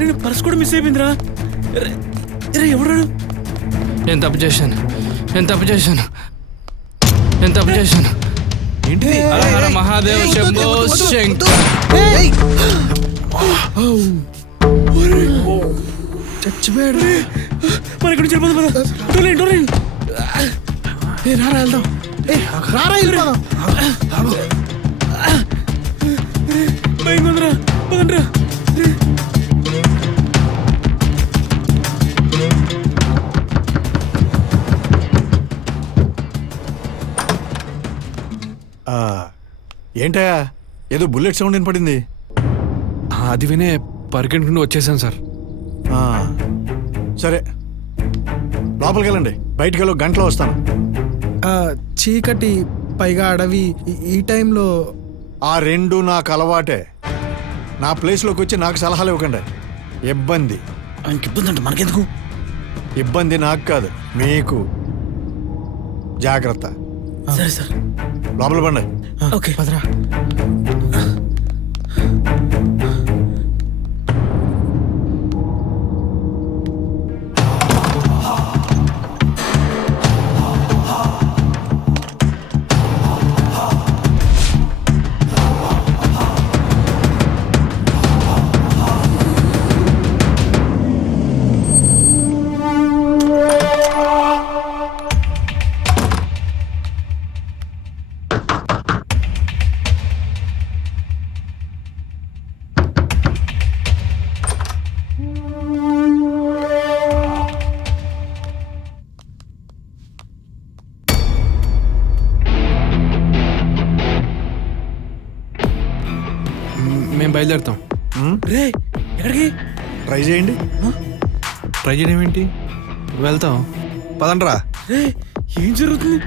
నేను పర్స్ కూడా మిస్ అయిపోయిందిరా. ఎవడాడు? నేను తప్పు చేశాను. ఏంటిది? హర హర మహాదేవ శంభో శంకర్. చచ్చిపోయాడు. మరి ఇక్కడ నుంచి వెళ్ళిపోదాం. డోరేన్ రారా వెళ్దాం. రారా వెళ్ళిపోదాం. భయంగా పదండ్రా. ఏంటయ్యా ఏదో బుల్లెట్ సౌండ్ వినపడింది. అది వినే పరిగెట్టుకుంటూ వచ్చేసాను సార్. సరే లోపలికి వెళ్ళండి, బయటికి వెళ్ళి గంటలో వస్తాను. చీకటి పైగా అడవి ఈ టైంలో. ఆ రెండు నాకు అలవాటే. నా ప్లేస్లోకి వచ్చి నాకు సలహాలు ఇవ్వకండి. ఇబ్బంది ఇంకిబ్బంది అంటే మనకెందుకు? ఇబ్బంది నాకు కాదు మీకు. జాగ్రత్త. సరే సార్. లోపల పండి. ఓకే పదరా. మేము బయలుదేరుతాం. రే ఎక్కడికి? ట్రై చేయండి. ట్రై చేయడం ఏంటి? వెళ్తాం పదండ్రా. రే ఏం జరుగుతుంది?